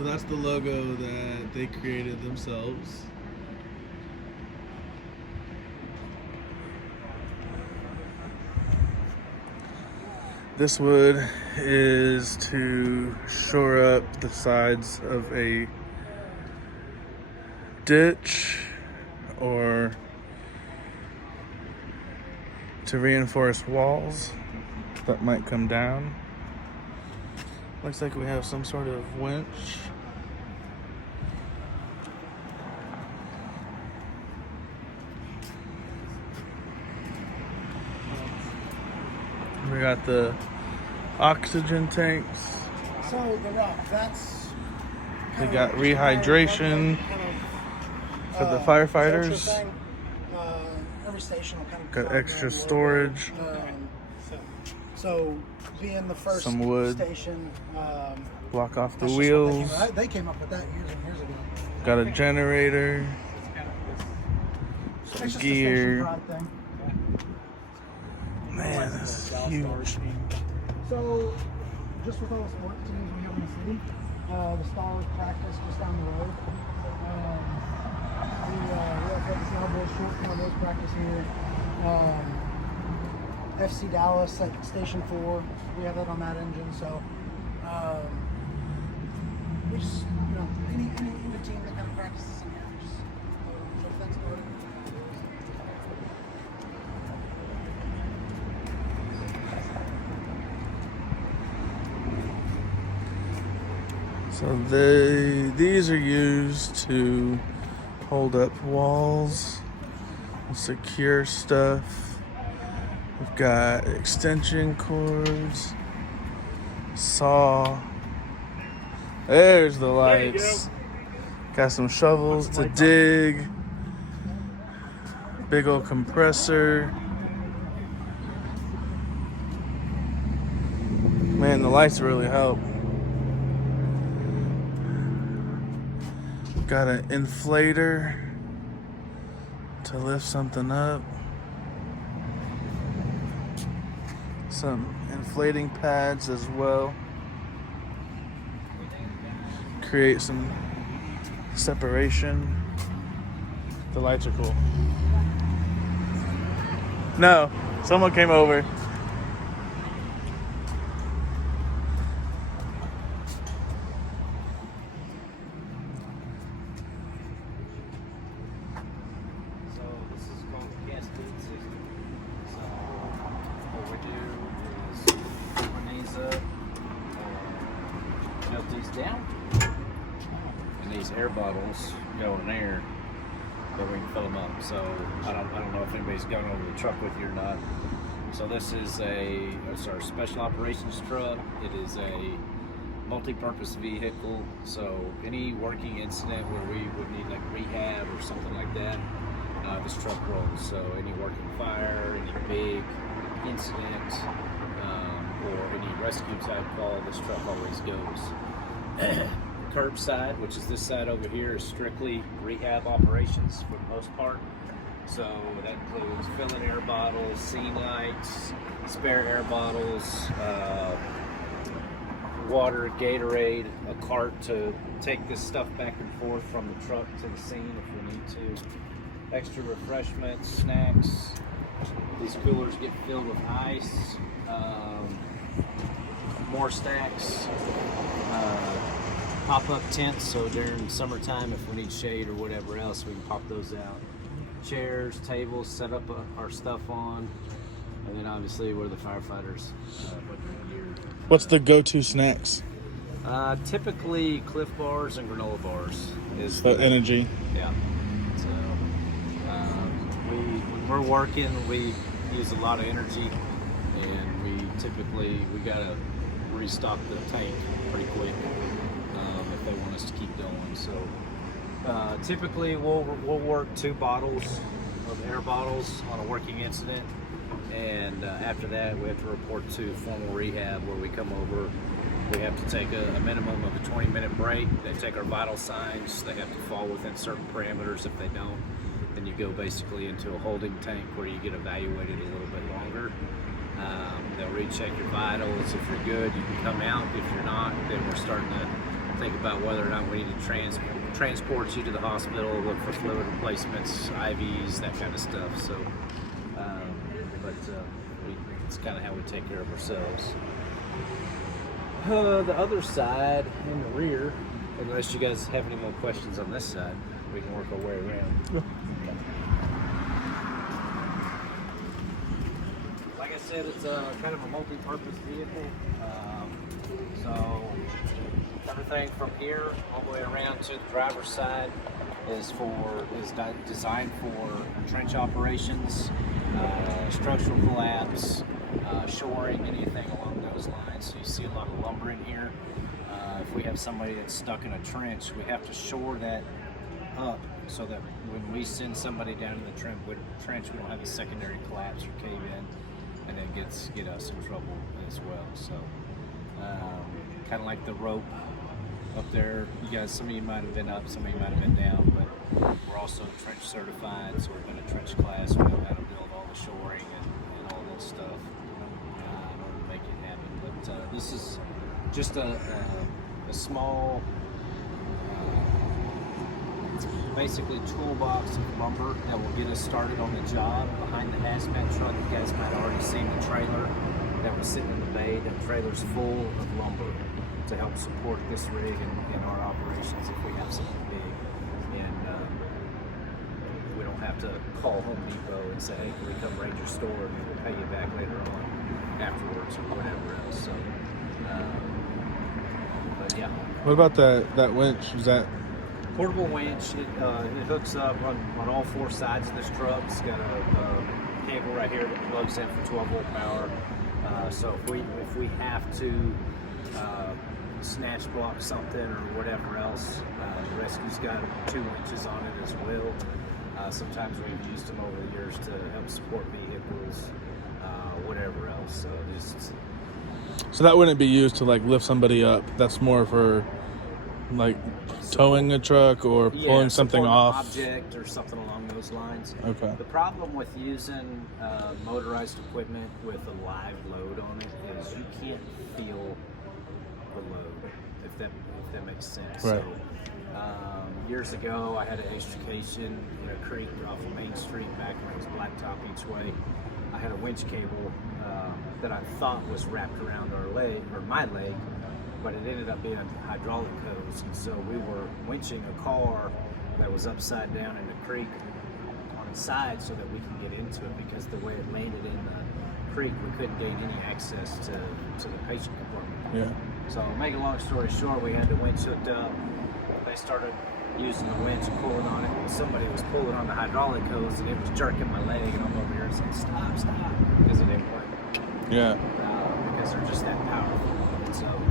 So that's the logo that they created themselves. This wood is to shore up the sides of a ditch or to reinforce walls that might come down. Looks like we have some sort of winch. We got the oxygen tanks. So the rock, that's. We got rehydration for the firefighters. Every station will kind of Got extra storage. So being the first Some wood. station, Block off the that's just what wheels. they came up with that years and years ago. Got a generator. It's Some just a gear. station pride thing. Man, this is huge. So, just with all the sport teams we have in the city, the Star practice just down the road. We also have the Cowboys, short Cowboys practice here. FC Dallas at Station 4, we have that on that engine. So, we just, any team that kind of practices in here, just jump that started. So these are used to hold up walls, secure stuff. We've got extension cords, saw. There's the lights. Got some shovels to dig. Big old compressor. Man, the lights really help. Got an inflator to lift something up. Some inflating pads as well. Create some separation. The lights are cool. No, someone came over. Down, and these air bottles go in there that we can fill them up. So I don't know if anybody's gone over the truck with you or not. So this is it's our special operations truck. It is a multi-purpose vehicle. So any working incident where we would need like rehab or something like that, this truck rolls. So any working fire, any big incident, or any rescue type call, this truck always goes. Curbside, which is this side over here, is strictly rehab operations for the most part. So that includes filling air bottles, scene lights, spare air bottles, water, Gatorade, a cart to take this stuff back and forth from the truck to the scene if we need to. Extra refreshments, snacks. These coolers get filled with ice. More stacks. Pop-up tents, so during summertime if we need shade or whatever else, we can pop those out. Chairs, tables, set up our stuff on, and then obviously we're the firefighters. What's the go-to snacks? Typically Cliff Bars and granola bars is The energy. Yeah. So when we're working, we use a lot of energy, and we gotta restock the tank pretty quick if they want us to keep going. So typically we'll work 2 bottles of air bottles on a working incident, and after that we have to report to formal rehab where we come over. We have to take a minimum of a 20-minute break. They take our vital signs. They have to fall within certain parameters. If they don't, then you go basically into a holding tank where you get evaluated a little bit longer. They'll recheck your vitals. If you're good, you can come out. If you're not, then we're starting to think about whether or not we need to transport you to the hospital, look for fluid replacements, IVs, that kind of stuff. So, it's kind of how we take care of ourselves. The other side in the rear, unless you guys have any more questions on this side, we can work our way around. Yeah. Like I said, it's kind of a multi-purpose vehicle. So everything from here all the way around to the driver's side is designed for trench operations, structural collapse, shoring, anything along those lines. So you see a lot of lumber in here. If we have somebody that's stuck in a trench, we have to shore that up so that when we send somebody down in the trench, we don't have a secondary collapse or cave in, and then get us in trouble as well. So kind of like the rope up there. You guys, some of you might have been up, some of you might have been down, but we're also trench certified, so we're in a trench class. We know how to build all the shoring and all that stuff in order to make it happen. But this is just a small, basically toolbox of lumber that will get us started on the job. Behind the hazmat truck, you guys might have already seen the trailer that was sitting in the bay. That trailer's full of lumber to help support this rig and our operations if we have something big. And we don't have to call Home Depot and say, hey, can we come raid your store and we'll pay you back later on afterwards or whatever else. So, but yeah. What about that winch? Is that Portable winch? It hooks up on all four sides of this truck. It's got a cable right here that plugs in for 12-volt power. So if we have to snatch block something or whatever else, the rescue's got 2 winches on it as well. Sometimes we've used them over the years to help support vehicles, whatever else. so that wouldn't be used to like lift somebody up. That's more for like towing a truck or pulling something off. Object or something along those lines. Okay. The problem with using motorized equipment with a live load on it is you can't feel the load, if that makes sense. Right. So years ago, I had an extrication in a creek off of Main Street back when it was blacktop each way. I had a winch cable that I thought was wrapped around my leg, but it ended up being a hydraulic hose. And so we were winching a car that was upside down in the creek on its side so that we can get into it, because the way it landed in the creek, we couldn't gain any access to the patient compartment. Yeah. So make a long story short, we had the winch hooked up. They started using the winch and pulling on it. Somebody was pulling on the hydraulic hose and it was jerking my leg, and I'm over here saying, stop, because it didn't work. Yeah. Because they're just that powerful. And so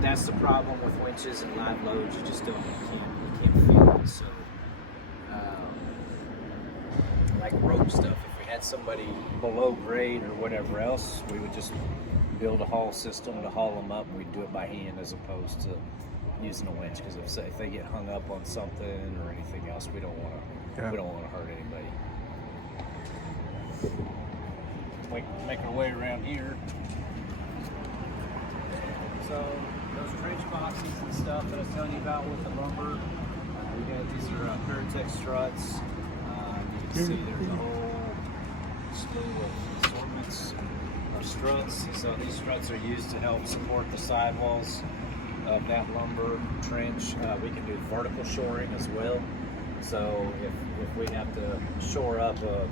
that's the problem with winches and live loads. You just you can't feel it. So like rope stuff, if we had somebody below grade or whatever else, we would just build a haul system to haul them up, and we'd do it by hand as opposed to using a winch, because if they get hung up on something or anything else, we don't want to hurt anybody. Make our way around here. So those trench boxes and stuff that I was telling you about with the lumber, these are Paratech struts. You can see there's a whole slew of assortments of struts. So these struts are used to help support the sidewalls of that lumber trench. We can do vertical shoring as well. So if we have to shore up a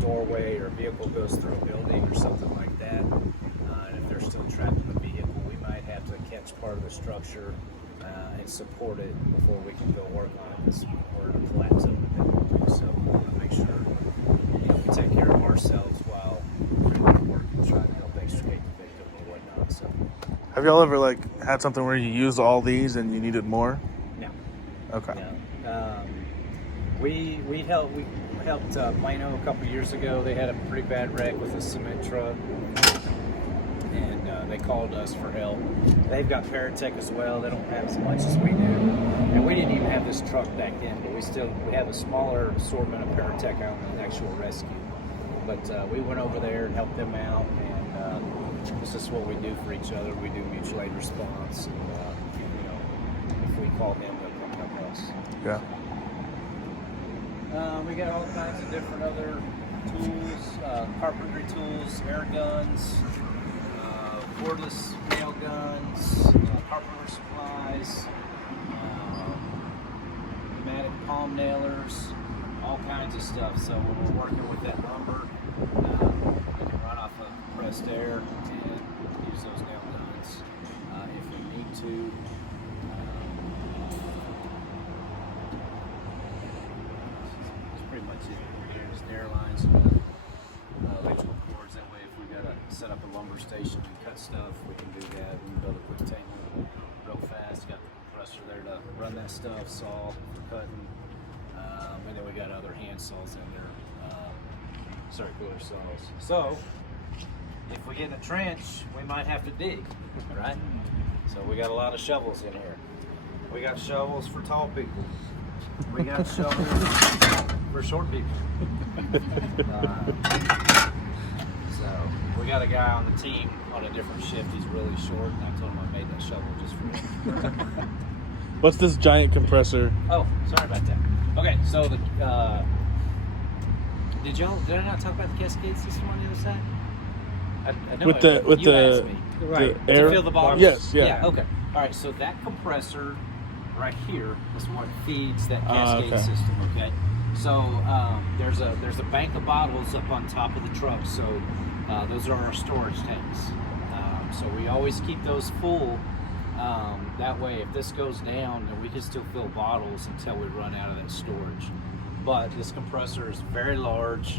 doorway or a vehicle goes through a building or something like that, and if they're still trapped in the vehicle, we might have to catch part of the structure and support it before we can go work on it, because we're going to collapse over the building. So we'll make sure we take care of ourselves while we're working, trying to help extricate the victim or whatnot. So. Have y'all ever had something where you used all these and you needed more? No. Okay. No. We helped Plano a couple years ago. They had a pretty bad wreck with a cement truck, and they called us for help. They've got Paratech as well. They don't have as much as we do, and we didn't even have this truck back then, but we have a smaller assortment of Paratech on the actual rescue. But we went over there and helped them out, and this is what we do for each other. We do mutual aid response, and if we call him, he'll come help us. Yeah. We got all kinds of different other tools, carpentry tools, air guns, cordless nail guns, carpenter supplies, pneumatic palm nailers, all kinds of stuff. So when we're working with that lumber, we can run off of compressed air and use those nail guns if we need to. That's pretty much it. Just air lines with electrical cords. That way, if we gotta set up a lumber station and cut stuff, we can do that. We can build a quick tank real fast. Got the compressor there to run that stuff, saw for cutting. And then we got other hand saws in there, circular saws. So, if we get in a trench, we might have to dig, right? So we got a lot of shovels in here. We got shovels for tall people. We got shovels for short people. So we got a guy on the team on a different shift. He's really short, and I told him I made that shovel just for him. What's this giant compressor? Oh, sorry about that. Okay, so the did I not talk about the cascade system on the other side? I know With the asked me. Right. the air. To fill the bottles? Yes. Yeah. Okay. All right. So that compressor right here is what feeds that cascade okay. system. Okay. So there's a bank of bottles up on top of the truck. So those are our storage tanks. So we always keep those full. That way, if this goes down, then we can still fill bottles until we run out of that storage. But this compressor is very large.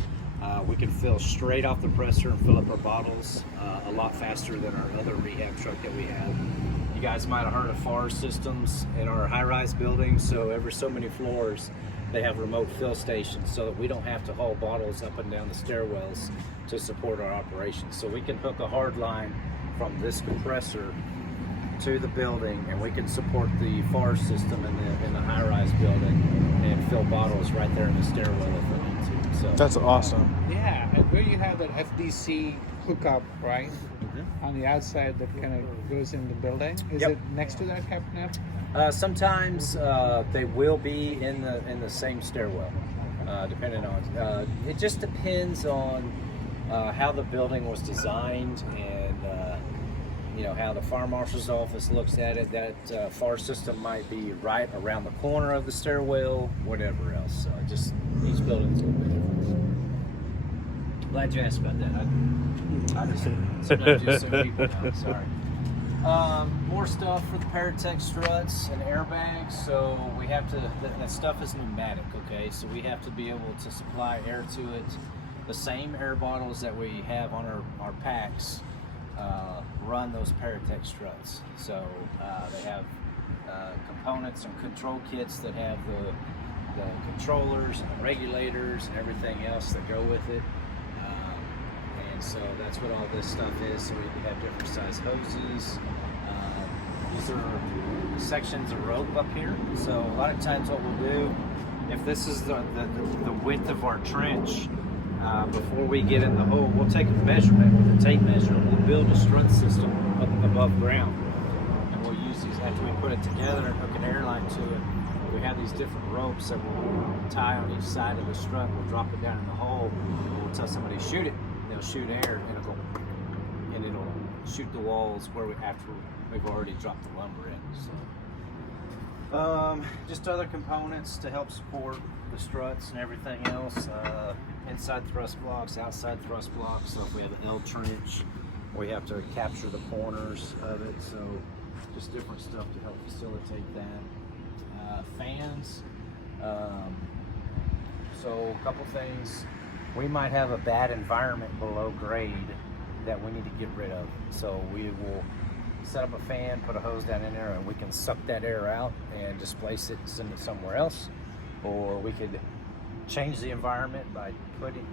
We can fill straight off the presser and fill up our bottles a lot faster than our other rehab truck that we have. You guys might have heard of FAR systems in our high-rise buildings. So every so many floors, they have remote fill stations so that we don't have to haul bottles up and down the stairwells to support our operations. So we can hook a hard line from this compressor to the building, and we can support the FAR system in the high-rise building and fill bottles right there in the stairwell if we need to. So That's awesome. Yeah, and where you have that FDC hookup, right? On the outside that kind of goes in the building. Is Yep. it next to that, Captain F? Sometimes they will be in the same stairwell, depending on. It just depends on how the building was designed and how the fire marshal's office looks at it. That FAR system might be right around the corner of the stairwell, whatever else. So just each building's a little bit different. Glad you asked about that. I just sometimes you assume people know. Sorry. More stuff for the Paratech struts and airbags. So we have to, that stuff is pneumatic, okay? So we have to be able to supply air to it. The same air bottles that we have on our packs run those Paratech struts. So they have components and control kits that have the controllers and the regulators and everything else that go with it. And so that's what all this stuff is. So we have different size hoses. These are sections of rope up here. So a lot of times what we'll do, if this is the width of our trench, before we get in the hole, we'll take a measurement with a tape measure. We'll build a strut system up above ground. And we'll use these after we put it together and hook an airline to it. We have these different ropes that we'll tie on each side of the strut. We'll drop it down in the hole. And we'll tell somebody to shoot it. They'll shoot air and it'll shoot the walls where after we've already dropped the lumber in. So just other components to help support the struts and everything else. Inside thrust blocks, outside thrust blocks. So if we have an L trench, we have to capture the corners of it. So just different stuff to help facilitate that. Fans. So a couple things. We might have a bad environment below grade that we need to get rid of. So we will set up a fan, put a hose down in there, and we can suck that air out and displace it and send it somewhere else. Or we could change the environment by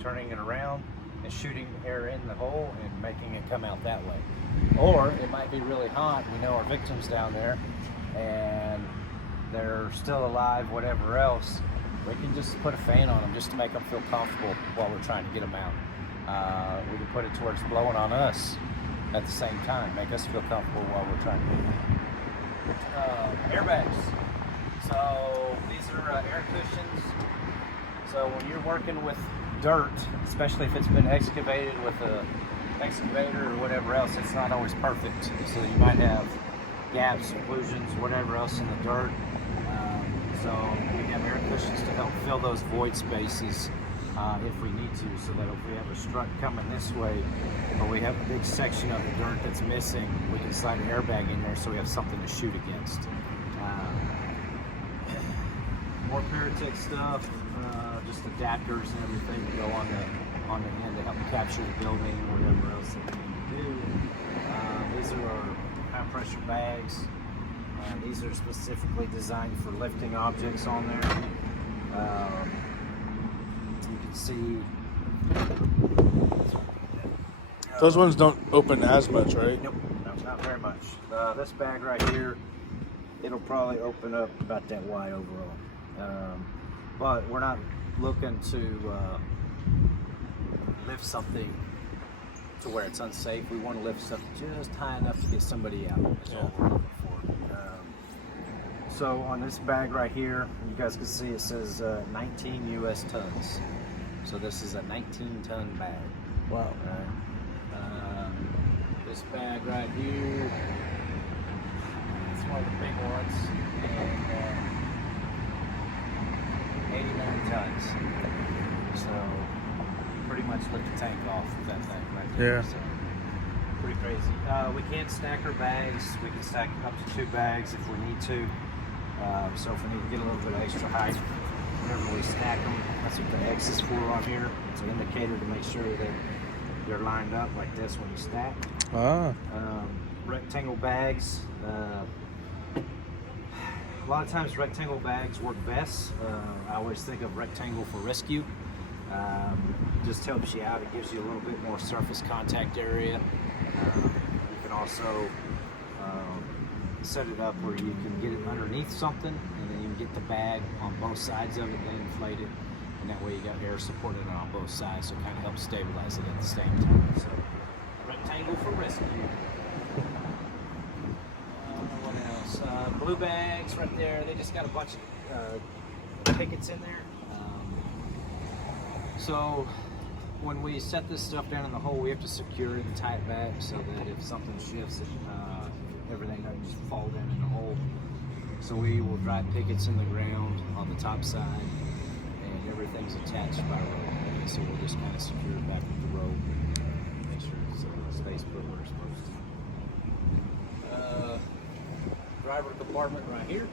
turning it around and shooting air in the hole and making it come out that way. Or it might be really hot. We know our victims down there and they're still alive, whatever else. We can just put a fan on them just to make them feel comfortable while we're trying to get them out. We can put it towards blowing on us at the same time, make us feel comfortable while we're trying to get them out. airbags. So these are air cushions. So when you're working with dirt, especially if it's been excavated with a excavator or whatever else, it's not always perfect. So you might have gaps, occlusions, whatever else in the dirt. So we have air cushions to help fill those void spaces if we need to, so that if we have a strut coming this way, or we have a big section of the dirt that's missing, we can slide an airbag in there so we have something to shoot against. More Paratech stuff, just adapters and everything to go on the end to help capture the building or whatever else that we need to do. These are our high pressure bags. These are specifically designed for lifting objects on there. You can see Those ones don't open as much, right? Nope, no, not very much. This bag right here, it'll probably open up about that wide overall. But we're not looking to lift something to where it's unsafe. We want to lift something just high enough to get somebody out. That's all we're looking for. So on this bag right here, you guys can see it says 19 US tons. So this is a 19-ton bag. Wow. This bag right here, it's one of the big ones, and 89 tons. So pretty much lift the tank off with that thing right there. Yeah. So, pretty crazy. We can stack our bags. We can stack up to 2 bags if we need to. So if we need to get a little bit of extra height, whenever we stack them, that's what the X is for on here. It's an indicator to make sure that they're lined up like this when you stack. Rectangle bags. A lot of times rectangle bags work best. I always think of rectangle for rescue. Just helps you out. It gives you a little bit more surface contact area. You can also set it up where you can get it underneath something, and then you can get the bag on both sides of it and inflate it, and that way you got air supported on both sides, so it kind of helps stabilize it at the same time. So rectangle for rescue. What else? Blue bags right there. They just got a bunch of pickets in there. So when we set this stuff down in the hole, we have to secure it and tie it back so that if something shifts, everything doesn't just fall down in the hole. So we will drive pickets in the ground on the top side, and everything's attached by rope. So we'll just kind of secure it back with the rope, make sure it stays put where it's supposed to. Driver compartment right here.